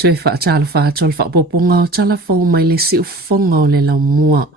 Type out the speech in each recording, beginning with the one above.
Tue whaatalo whaatol whaapoponga o talafo mai le si ufonga o le laumua.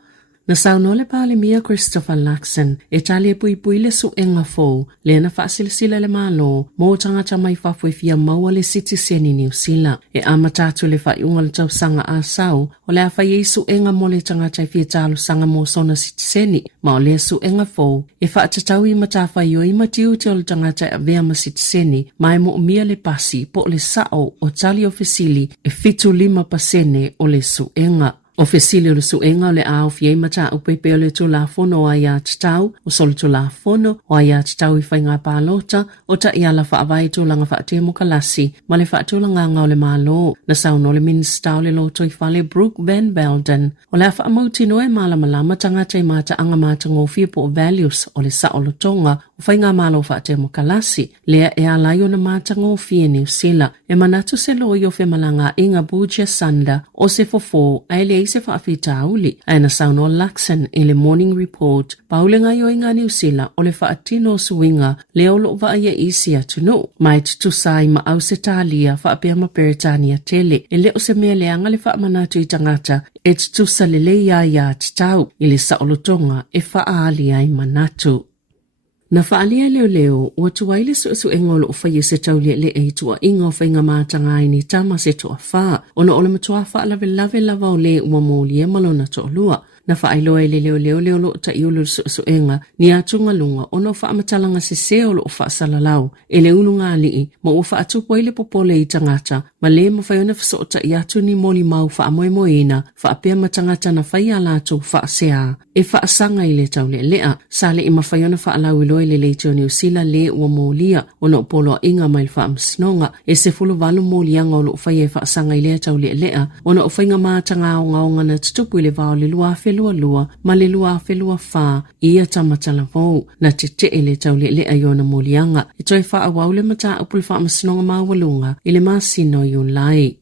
Na sauno le pale mia Christopher Luxon, e tali e pui le su enga fo, le na whaasilasila le malo, mo tangata mai whawhewhia maua le Citizen New Zealand. E amatatu le whaiunga le tau sanga a sau, o le awha yesu enga mo le tangata i fia talo sanga mo sona Citizen, ma o le su enga fo, e whaatatau i matafa i o i matiu te o le tangata a vea ma Citizen, mai mo umia le pasi po le sao o tali ofisili e fitu 5% o le su enga. Ofesili o le suenga o le ao fiei mata upepe o le tulafono o aia tatau, o solo tulafono o aia tatau i whainga pālota, o ta iala whaavai tūlanga whaatemo kalasi, ma le whaatūlanga ngā o le mālo, na sauno le minsta o le loto i whale Brooke Van Velden, o le awha amautino e malamalama tangata i mata anga mata ngofia po values o le saolotonga, o whainga mālo whaatemo kalasi, lea e alai o na mata ngofia New Zealand, e manatu se lo i o whemalanga inga Buja Sanda, o se fofo, ai le se whaafitauli, aina sauno Luxon i le Morning Report, paulenga i o inga New Zealand o le whaatino suinga, leo lo wa ia isi atunu, mai tutusai ma au se talia whaapea ma Peritania tele, e leo se mea leanga le whaamanatu i tangata, e tutusa le leia ia tatau, i le saolotonga e whaali ai manatu. Na whaalia leo, ua tuwaile su engolo o whaia se taulia le eitua inga o whainga mātanga ai ni tama se toa whaa, ono ole matua wha lave lava o le ua mōlia malona to lua. Na whaailoa e leo lo ta iulu su enga, ni atunga lunga, ono whaamatalanga se seo lo whaasalalau, e le ulunga alii, ma ua whaatupwa ile popole i tangata, ma le ma whaiona whasoota i atu ni moli mau whaamoemoena, whaapea matangata na whaia lātou whaasea, e whaasanga i le taulia lea, sale i ma whaiona whaalau iloa le leitio New Zealand le ua mōlia, ono upolo inga mai whaamsinonga, e se fulu walu mōlianga o lo whaia whaasanga i le taulia lea, ono uwhainga mātanga o ngaonga na tutupu ile vao le lua lua, ma le lua whelua wha, ia tamatala vau, na te le taulia lea iona mōlianga, e toi wha awau le mata upul whaamasonga mawalunga, i le masino i unlai.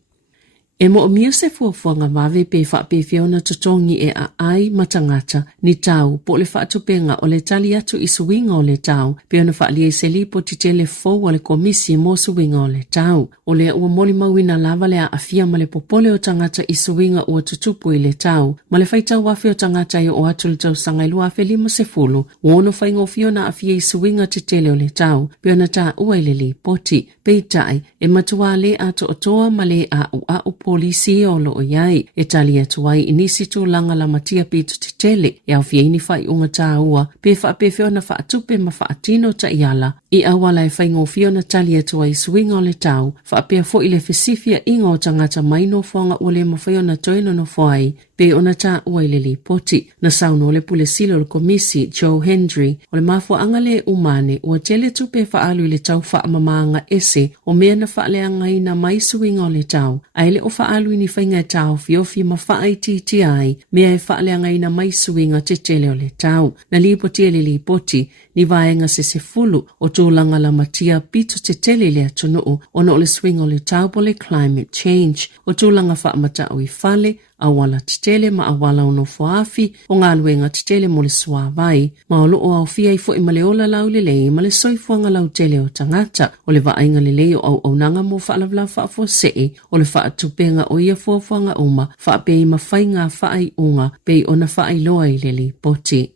E mo mia se fuafuanga wawe pe whaape whiona totongi e a ai matangata ni tau po le whaatupenga o le tali atu i suwinga o le tau pe ona whaalia i se lipo ti te le fau o le komisi mo suwinga o le tau. O le ua moli mawina lava le a afia ma le popole o tangata i suwinga ua tutupu i le tau, ma le whaitau wafi o tangata i o atu le tau sanga i lua afe 5 wono whaingo fiona afia i suwinga te tele o le tau pe ona ta ua i le li poti, pe tai e matua le ato o toa ma le a ua upo polisi o lo iai e tali atuai inisi tu langa la matia pitu te tele e au fieini fai unga tā ua pe whiona whaatupe ma whaatino ta iala i awala e whaingo fiona tali atuai suinga o le tau whaapea fo i le fesifia inga o tangata maino whanga ua le mawhiona toino no whai pe ona tā ua i le li poti na sauno o le pule silo le komisi Joe Hendry o le mafua angale umane ua tele tupe whaalu i le tau whaamamanga ese o mea na whaaleanga ina mai suinga o le tau aile o whaalu ni whainga e tau fiofi ma whaai TTI mea e whaaleanga ina mai suinga te tele o le tau na li poti e li poti ni vaenga se fulu o tūlanga la matia pitu te tele le atunuu ono o le swinga o le tau po le climate change o tūlanga whaamata o i whale awala titele ma awala ono fuafi o ngā luenga titele mo le suawai ma o loo au fia i fo i maleola lau lelei ma le soifuanga lau tele o tangata o le vaenga lelei o au nanga mo whaalavla whaafosei o le whaatupenga o ia fuafuanga uma whaapei ma whainga whaai unga pei ona whaai loa i leli poti.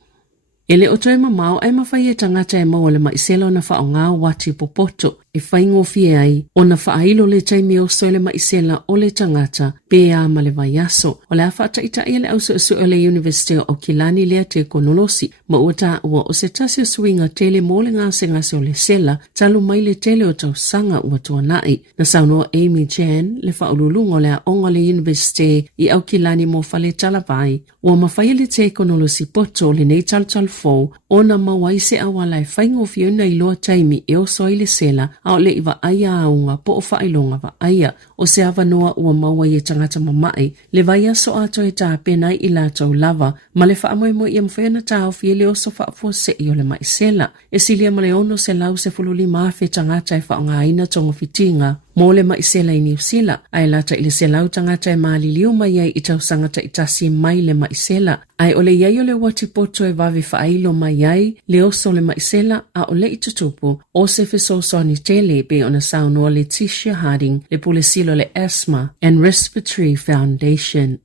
Ele o toi mamau ai mawhai e tangata e maua le maisela o na wha o ngā wati popoto e whaingo fie ai o na whaailo le taimi o soile maisela o le tangata pe a ma le vai aso. O le a whaata ita ia le ausu asu o le University o Kilani lea te konolosi ma uata ua o se tasi o suinga tele mo le ngase ngase o le sela talu mai le tele o tau sanga ua tuanai. Na sauno Amy Jan le whaululungo le a onga le University i au Kilani mo whale talavai ua mawhai le te konolosi poto le nei tal fo ona mawai se awala e whaingo fiona i loa taimi e o soile sela ao le iwa aia aunga po o whailonga wa aia o se awanoa ua mawai e tangata mamai le vai aso ato e tā penai i lātou lava ma le whaamoemo i amwhiana tāo fie le oso whaafo se i o le maisela e silia ma le ono se lau se fululi maafe tangata e whaonga aina tonga fitinga mo le maisela i New Zealand ai lata i le selau tangata e maliliu mai ai i tausangata i tasi mai le maisela ai ole iai o le watipoto e vavi whaailo mai ai le oso le maisela a ole i tutupu o se fesosoni tele pe ona saunoa Letitia Harding le pulesilo le Asthma and Respiratory Foundation.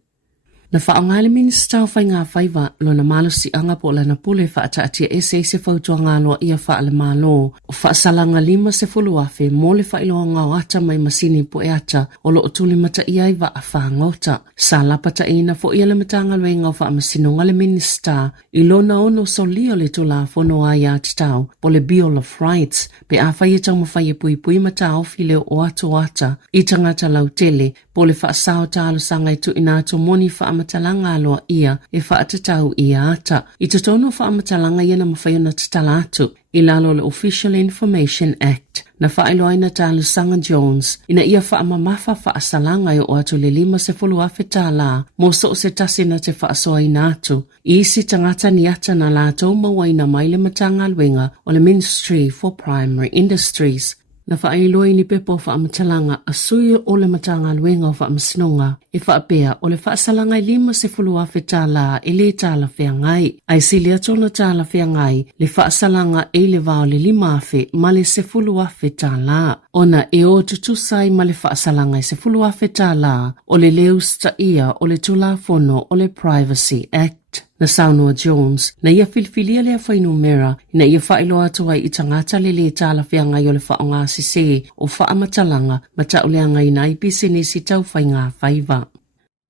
Na whaangale minista o whai ngā whaiva lo na malo si anga po la na pule whaata atia ese se fautua ngā loa ia wha le malo o whaasalanga 5 se fuluafe mo le whailoa ngā ata mai masini po e ata o lo otuli mata iai wa a whaangota. Sa lapata ina fo ia le matanga lue ngā wha masino ngale minista i lo na ono solio le tula fono ai atitau po le Bill of Rights pe a whai e tau mawhai e pui pui mata au file o ato ata i tangata lautele po le whaasao talo sanga i tu inato moni wha matalanga aloa ia e whaatatau ia ata. I te tono whaamatalanga ia na mawhaiona tatala atu i lalo le Official Information Act na whaeloa ina talu Sanga Jones ina ia whaamamafa whaasalanga i o atu le 5 se fuluafe tala mo so se tasi na te whaasoa ina atu. I isi tangata ni ata na lato mawaina mai le matanga alwenga o le Ministry for Primary Industries. Na whaeiloi ni pepo whaamatalanga a sui o le matanga luenga o whaamasinonga e whaapea o le whaasalanga i 5 se fuluafe tala e le tala whiangai. Ai silia tona tala whiangai le whaasalanga e le vao le 5 afe ma le se fuluafe tala. Ona e o tutusai ma le whaasalanga i se fuluafe tala o le leusta ia o le tula fono o le Privacy Act. Na Saunoa Jones, na ia filfilia lea whainumera, na ia whaeloa atua i tangata le tala whiangai o le whaonga sise o whaamatalanga mata o leanga i nai bisinesi tau whainga whaiva.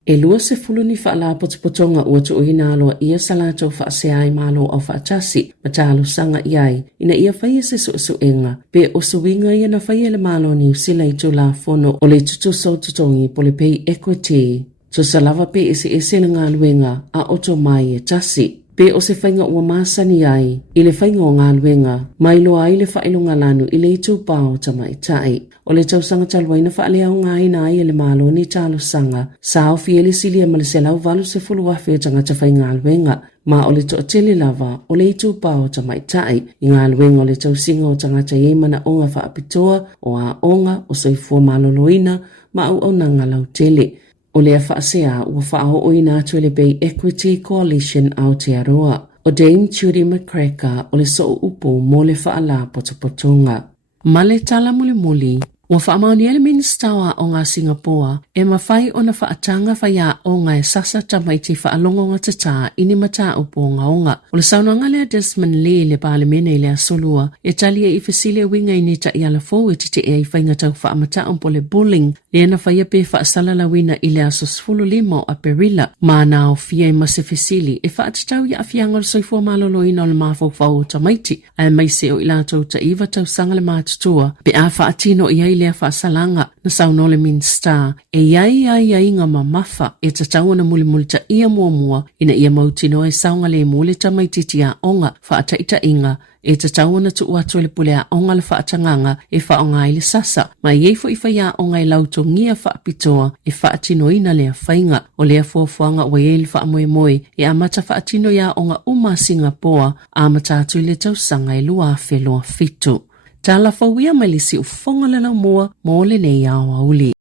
E lua se fulu ni whaala potopotonga ua tu uhina aloa ia salato whaasea i malo au whaatasi matalo sanga iai, ina ia whaia se suenga, pe o suinga ia na whaia le malo ni usila i tula fono o le tutu sau tutongi po le pay equity. So salava pe ese le ngā luenga a oto mai e tasi. Pe o se whainga ua masani ai, i le whainga o ngā luenga, mai loa ai le whailunga lanu i le itu pao tamai tai. O le tausanga talwaina whaalea o ngā ina ai e le malo ni talo sanga, sa o fiele silia ma le selau valu se fuluafe o tangata whainga luenga, ma o le toatele lava o le itu pao tamai tai, i ngā luenga o le tausinga o tangata yeimana o ngā whaapitoa o a onga o soifua maloloina ma au nanga lautele. O lea whaasea ua whaao o ina atu le Bay Equity Coalition Aotearoa. O Dame Judy McCracker o le so upu mo le whaala potopotonga. Ma le tala muli ua whaamauni ele ministawa o ngā Singapore e mawhai o na whaatanga whaia o ngā e sasa tamaiti whaalongo ngā tata ini mata upo ngā onga. O le saunanga lea Desmond Lee le pālemene lea solua e talia i whesile winga i nita i ala fōu e tite e i whainga tau whaamata umpo le bullying le na whaia pe whaasala lawina i lea sosfulu limo a perila ma nao fia i mase whesili e whaatatau i a fianga le soifua malolo ina o le mawhau whau tamaiti a maise o ilatou ta iwa tau sanga le mātutua pe a whaatino i ai lea whaasalanga na saunole minsta e iai ngā mamafa e tatau na muli ta ia mua ina ia mautino e saunga le mule tamaititi a onga whaataita inga e tatau na tu atu le pule a onga le whaatanganga e whaonga i le sasa ma iefo i whaia onga i lauto ngia whaapitoa e whaatino ina lea whainga o lea fuafuanga o e le whaamoemoe e amata whaatino ia onga uma Singapore a matatu i le tausanga i lua wheloa fitu. Tala whauia mai lisi ufonga lana mua mo le nei au auli.